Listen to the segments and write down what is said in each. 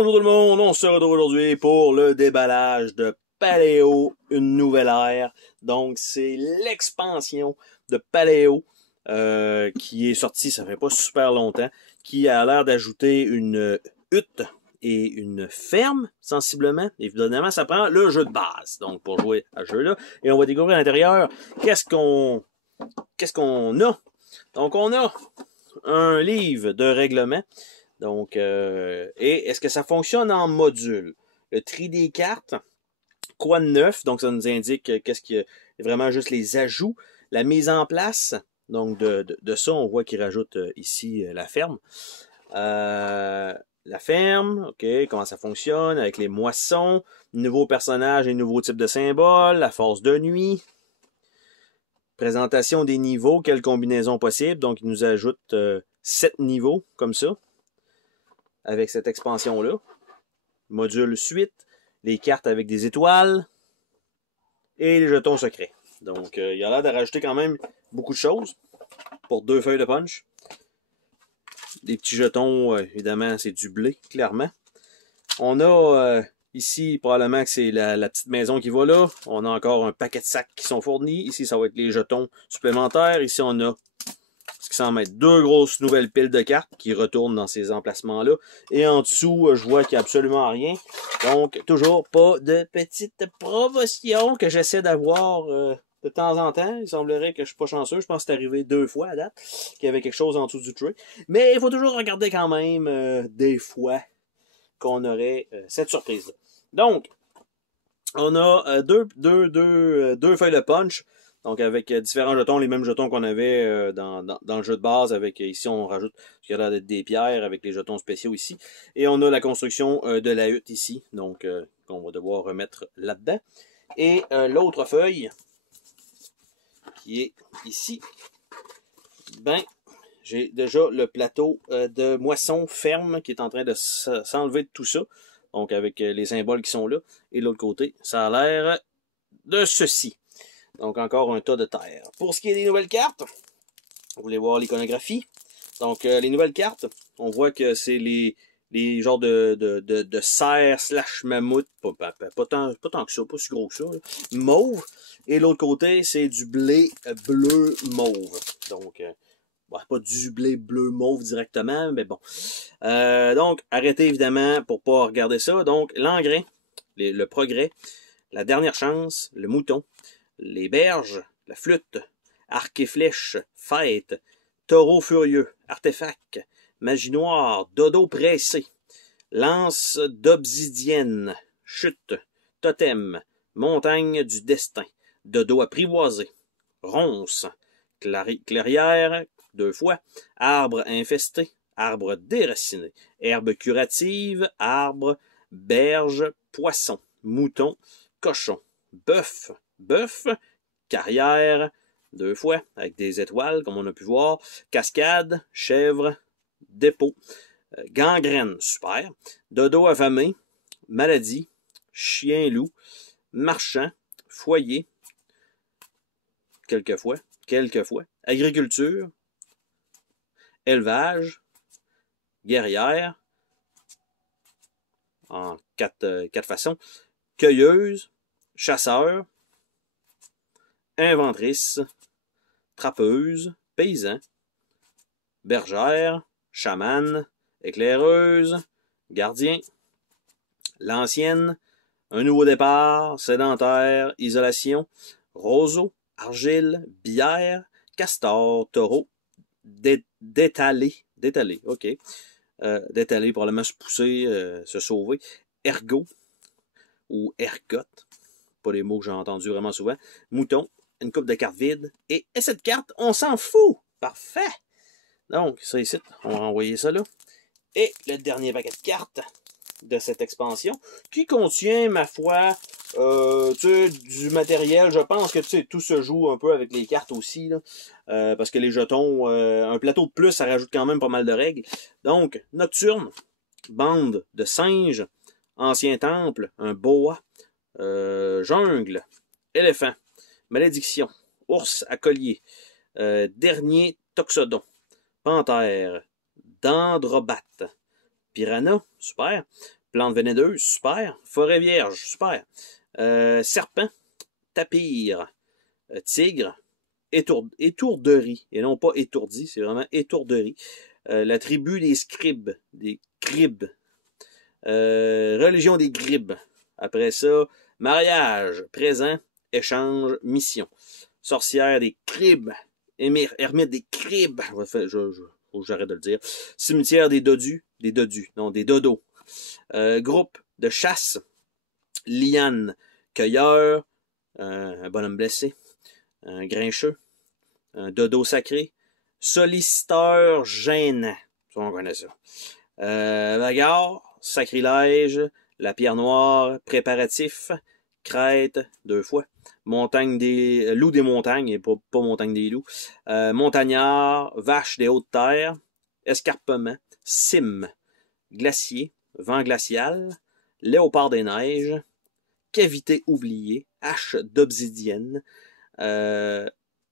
Bonjour tout le monde, on se retrouve aujourd'hui pour le déballage de Paléo, une nouvelle ère. Donc c'est l'expansion de Paléo qui est sortie, ça fait pas super longtemps, qui a l'air d'ajouter une hutte et une ferme, sensiblement. Évidemment, ça prend le jeu de base, donc pour jouer à ce jeu-là. Et on va découvrir à l'intérieur qu'est-ce qu'on a. Donc on a un livre de règlement. Donc, et est-ce que ça fonctionne en module? Le tri des cartes, quoi de neuf? Donc, ça nous indique qu'est-ce qu'il y a vraiment juste les ajouts. La mise en place, donc de ça, on voit qu'il rajoute ici la ferme. La ferme, ok, comment ça fonctionne avec les moissons, nouveaux personnages et nouveaux types de symboles, la force de nuit. Présentation des niveaux, quelle combinaison possible. Donc, il nous ajoute 7 niveaux, comme ça, avec cette expansion-là. Module suite, les cartes avec des étoiles et les jetons secrets. Donc, il a l'air de rajouter quand même beaucoup de choses pour 2 feuilles de punch. Les petits jetons, évidemment, c'est du blé, clairement. On a ici, probablement que c'est la petite maison qui va là. On a encore un paquet de sacs qui sont fournis. Ici, ça va être les jetons supplémentaires. Ici, on a ce qui semble être 2 grosses nouvelles piles de cartes qui retournent dans ces emplacements-là. Et en dessous, je vois qu'il n'y a absolument rien. Donc, toujours pas de petite promotion que j'essaie d'avoir de temps en temps. Il semblerait que je suis pas chanceux. Je pense que c'est arrivé 2 fois à date qu'il y avait quelque chose en dessous du tray. Mais il faut toujours regarder quand même des fois qu'on aurait cette surprise-là. Donc, on a deux feuilles de punch. Donc, avec différents jetons, les mêmes jetons qu'on avait dans le jeu de base. Avec ici, on rajoute ce qui a l'air d'être des pierres avec les jetons spéciaux ici. Et on a la construction de la hutte ici. Donc, qu'on va devoir remettre là-dedans. Et l'autre feuille, qui est ici, ben, j'ai déjà le plateau de moisson ferme qui est en train de s'enlever de tout ça. Donc, avec les symboles qui sont là. Et de l'autre côté, ça a l'air de ceci. Donc, encore un tas de terre. Pour ce qui est des nouvelles cartes, vous voulez voir l'iconographie. Donc, les nouvelles cartes, on voit que c'est les genres de cerfs / mammouth. Pas tant que ça, pas si gros que ça. Là. Mauve. Et l'autre côté, c'est du blé bleu mauve. Donc, pas du blé bleu mauve directement, mais bon. Donc, arrêtez évidemment pour pas regarder ça. Donc, l'engrais, le progrès, la dernière chance, le mouton, les berges, la flûte, arc et flèche, fête, taureau furieux, artefact, magie noire, dodo pressé, lance d'obsidienne, chute, totem, montagne du destin, dodo apprivoisé, ronce, clairière, 2 fois, arbre infesté, arbre déraciné, herbe curative, arbre, berge, poisson, mouton, cochon, bœuf, carrière, 2 fois, avec des étoiles, comme on a pu voir, cascade, chèvre, dépôt, gangrène, super, dodo affamé, maladie, chien-loup, marchand, foyer, quelquefois, agriculture, élevage, guerrière, en 4 façons, cueilleuse, chasseur, inventrice, trappeuse, paysan, bergère, chamane, éclaireuse, gardien, l'ancienne, un nouveau départ, sédentaire, isolation, roseau, argile, bière, castor, taureau, détalé, ok, détalé, probablement se pousser, se sauver, ergot, ou ergotte, pas les mots que j'ai entendus vraiment souvent, mouton, une coupe de cartes vides, et cette carte, on s'en fout! Parfait! Donc, ça ici, on va envoyer ça là. Et le dernier paquet de cartes de cette expansion, qui contient, ma foi, du matériel. Je pense que tout se joue un peu avec les cartes aussi, là, parce que les jetons, un plateau de plus, ça rajoute quand même pas mal de règles. Donc, nocturne, bande de singes, ancien temple, un boa, jungle, éléphant, malédiction, ours à collier, dernier toxodon, panthère, dendrobate, piranha, super, Plante vénéneuse, super. Forêt vierge, super. Serpent, tapir, tigre, étourderie, et non pas étourdi, c'est vraiment étourderie. La tribu des scribes, des cribes. Religion des gribes. Après ça, mariage, présent, échange, mission. Sorcière des cribes. Ermite des cribes. Faut que j'arrête de le dire. Cimetière des dodus. Des dodos. Groupe de chasse. Liane. Cueilleur. Un bonhomme blessé. Un grincheux. Un dodo sacré. Solliciteur gênant. Ça, on connaît ça. Bagarre. Sacrilège. La pierre noire. Préparatif. Crête. 2 fois. Montagne des loups des montagnes, et pas montagne des loups. Montagnard. Vache des hautes terres. Escarpement. Cime. Glacier. Vent glacial. Léopard des neiges. Cavité oubliée. Hache d'obsidienne.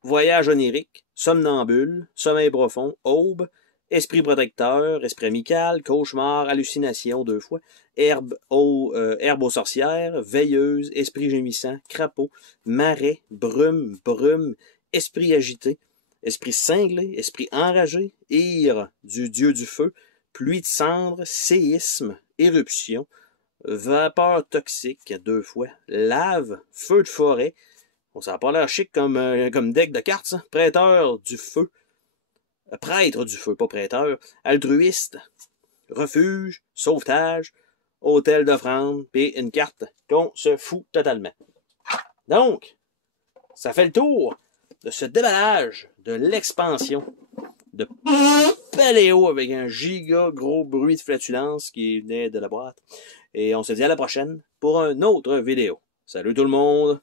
Voyage onirique. Somnambule. Sommeil profond. Aube. Esprit protecteur. Esprit amical. Cauchemar. Hallucination 2 fois. Herbe aux sorcières. Veilleuse. Esprit gémissant. Crapaud. Marais. Brume. Esprit agité. Esprit cinglé. Esprit enragé. Ire du dieu du feu. Pluie de cendres. Séisme. Éruption. Vapeur toxique 2 fois. Lave. Feu de forêt. Bon, ça n'a pas l'air chic comme deck de cartes, ça. Prêteur du feu. Prêtre du feu, pas prêteur. Altruiste. Refuge. Sauvetage. Hôtel d'offrande. Puis une carte qu'on se fout totalement. Donc, ça fait le tour de ce déballage de l'expansion de Paléo avec un giga gros bruit de flatulence qui venait de la boîte. Et on se dit à la prochaine pour une autre vidéo. Salut tout le monde!